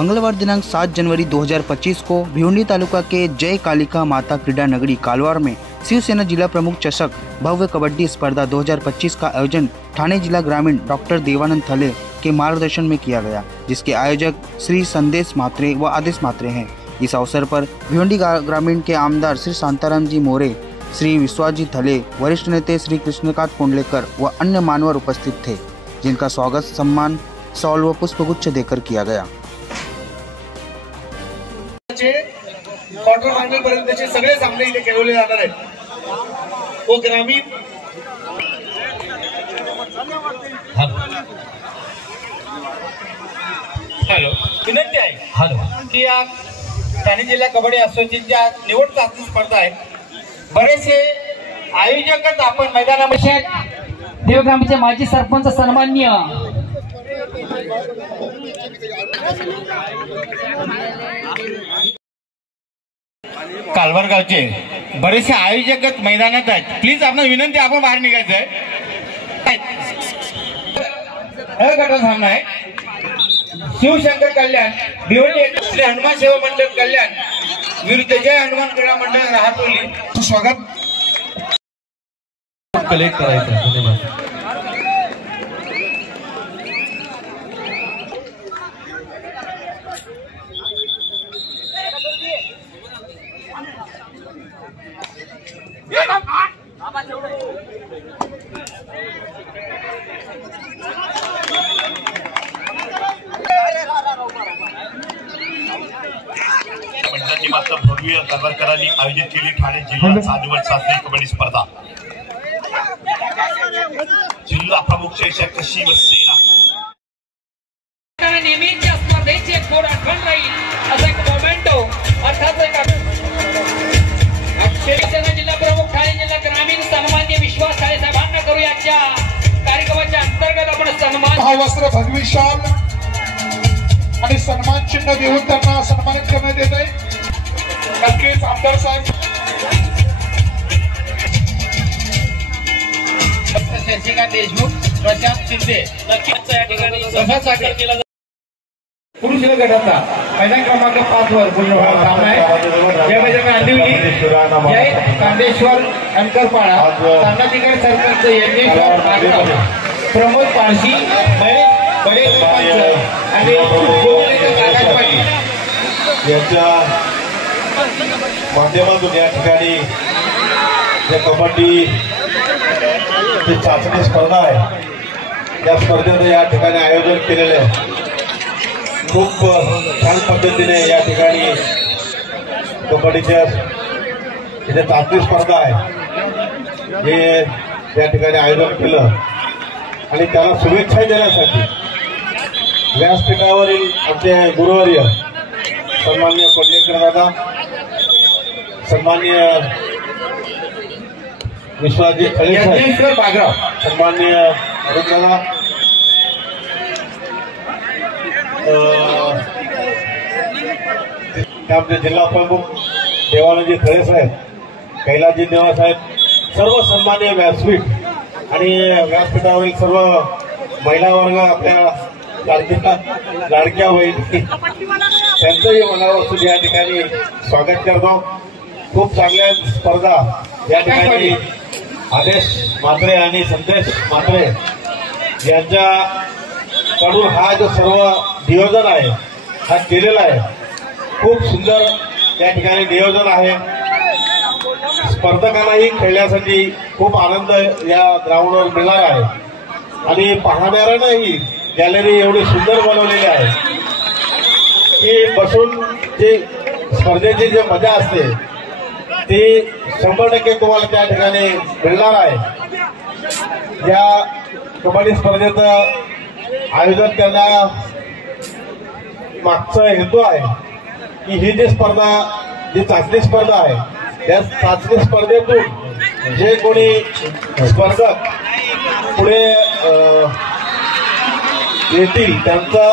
मंगलवार दिनांक 7 जनवरी 2025 को भिवंडी तालुका के जय कालिका माता क्रीडा नगरी कालवार में शिवसेना जिला प्रमुख चषक भव्य कबड्डी स्पर्धा 2025 का आयोजन ठाणे जिला ग्रामीण डॉक्टर देवानंद थले के मार्गदर्शन में किया गया, जिसके आयोजक श्री संदेश मात्रे व आदेश मात्रे हैं। इस अवसर पर भिवंडी ग्रामीण के आमदार श्री शांताराम जी मोरे, श्री विश्वाजी थले, वरिष्ठ नेता श्री कृष्णकांत कोंडलेकर व अन्य मान्यवर उपस्थित थे, जिनका स्वागत सम्मान शॉल व पुष्पगुच्छ देकर किया गया। क्वार्टर फायनल पर्यंतचे सगळे सामने इथे खेळवले जाणार आहेत। तो ग्रामीण हॅलो विनंती आहे की या ठाणे जिल्हा कबड्डी असोसिएशनच्या निवड चाचणी स्पर्धा आहे। बरेचसे आयोजकच आपण मैदानामध्ये देवग्रामचे माजी सरपंच सन्माननीय कालवार गावचे बरेचसे आयोजकच मैदानात आहेत। प्लीज आपण विनंती, आपण बाहेर निघायचं आहे। गट सामना आहे शिवशंकर कल्याण भिवंडी श्री हनुमान सेवा मंडळ कल्याण विरुद्ध जय हनुमान क्रीडा मंडळ राहतोली। स्वागत कलेक्ट करायचं। धन्यवाद। मंडळांनी मात्र भव्य कारभारकरांनी आयोजित केली ठाणे जिल्हा साधवड चाचणी कबड्डी स्पर्धा। जिल्हा प्रमुख शिक्षक शिवसेना नेहमीच्या स्पर्धेची एक गोड आठवण राहील असा एक मोमेंटो अर्थात शिवसेना जिल्हा प्रमुख ठाणे जिल्हा ग्रामीण सन्माननीय विश्वास ठाणे साहेबांना करू याच्या कार्यक्रमाच्या अंतर्गत आपण सन्मान हा वस्त्र भगवी शाल आणि सन्मान चिन्ह देऊन त्यांना सन्मानित करण्यात येत आहे। नक्कीच आमदार साहेब शशिकांत देशमुख, प्रशांत शिंदे नक्कीच या ठिकाणी सभा साकार केला। पुरुष गटाचा मैदान क्रमांक 5 वर पूर्ण सामना आहे। या मैदानात अंदिवली जय कांदेश्वर अंकरपाडा सामनाधिकारी सरपंच यज्ञेश्वर नागराव, प्रमोद पारशी, बडे सरपंच आणि आकाश पाटील यांच्या माध्यमातून या ठिकाणी जे कबड्डी चाचणी स्पर्धा आहे त्या स्पर्धेचं या ठिकाणी आयोजन केलेलं आहे। खूप छान पद्धतीने या ठिकाणी कबड्डीच्या जे चाचणी स्पर्धा आहे हे या ठिकाणी आयोजन केलं आणि त्याला शुभेच्छा देण्यासाठी व्यासपीठावरील आमचे गुरुवर्य सन्माननीय कोल्हेकर दादा, सन्माननीय विश्वाजी थले साहेब, सन्माननीय अरुण दादा, आमचे जिल्हा प्रमुख देवानंदजी थळे साहेब, कैलासजी देवा साहेब, सर्व सन्माननीय व्यासपीठ आणि व्यासपीठावरील सर्व महिला वर्ग, आपल्या लाडक्या बहिणी त्यांचंही मनापासून या ठिकाणी स्वागत करतो। खूप चांगल्या स्पर्धा या ठिकाणी आदेश मात्रे आणि संदेश मात्रे यांच्याकडून हा जो सर्व नियोजन आहे हा केलेला आहे। खूप सुंदर या ठिकाणी नियोजन आहे। स्पर्धकांनाही खेळण्यासाठी खूप आनंद या ग्राउंडवर मिळणार आहे आणि पाहणाऱ्यांनाही गॅलरी एवढी सुंदर बनवलेली आहे की बसून जे स्पर्धेची जी मजा असते ती 100% तुम्हाला त्या ठिकाणी मिळणार आहे। या कबड्डी स्पर्धेचं आयोजन करण्या मागचा हेतू आहे की ही जी स्पर्धा, जी चाचणी स्पर्धा आहे त्या चाचणी स्पर्धेतून जे कोणी स्पर्धक पुढे येतील त्यांचा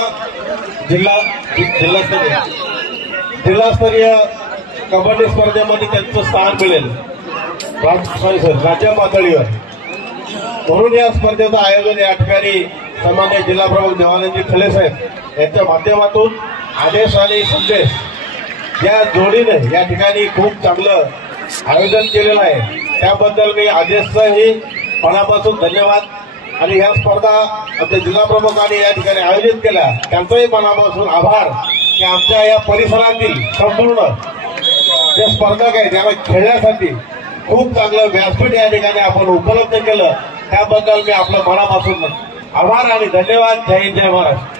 जिल्हास्तरीय कबड्डी स्पर्धेमध्ये त्यांचं स्थान मिळेल राज्य पातळीवर। म्हणून या स्पर्धेचं आयोजन या ठिकाणी सन्माननीय जिल्हा प्रमुख देवानंदजी थले साहेब यांच्या माध्यमातून आदेश आणि संदेश या जोडीने या ठिकाणी खूप चांगलं आयोजन केलेलं आहे. त्याबद्दल मी आदेशचंही मनापासून धन्यवाद आणि या स्पर्धा आमच्या जिल्हा प्रमुखांनी या ठिकाणी आयोजित केल्या त्यांचंही मनापासून आभार की आमच्या या परिसरातील संपूर्ण जे स्पर्धक आहेत त्यांना खेळण्यासाठी खूप चांगलं व्यासपीठ या ठिकाणी आपण उपलब्ध केलं. त्याबद्दल मी आपलं मनापासून आभार आणि धन्यवाद. जय हिंद, जय महाराष्ट्र.